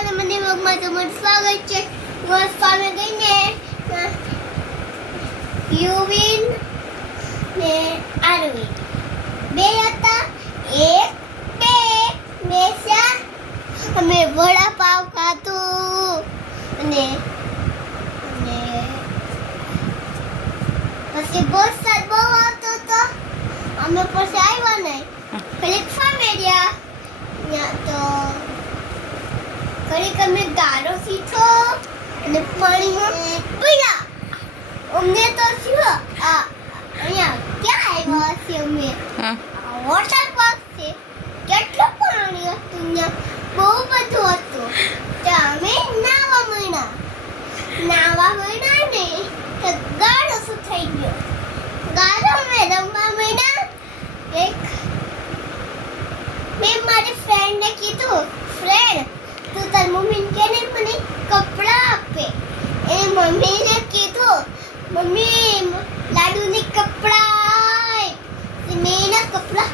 અને મને વગમાં તમારું સ્વાગત છે. હું સામે ગઈને યુવિન ને આરવિન બે હતા. એક બે મેસા અમે વડાપાવ ખાધું અને પછી વરસાદ બહુ આવતો હતો. અમે પછી આવ્યા નહીં. ઘડીક ફામેર્યા ત્યાં તો ઘડીક અમે ગારો સીધો અને પાણીમાં પડ્યા. અમને તો થયું અહીંયા ક્યાં આવ્યા છે અમે? વોટર પાર્ક છે. કેટલું પાણી હતું ત્યાં, બહુ બધું હતું. તો અમે નાવા માંડ્યા ને તો ગાળો શું થઈ ગયો. ગાળો અમે રમવા માંડ્યા. મેં મારી ફ્રેન્ડને કીધું, ફ્રેન્ડ તું તાર મમ્મીને કહે ને મને કપડાં આપે. એ મમ્મીને કીધું, મમ્મી લાડુને કપડાં આપ. મેં એના કપડાં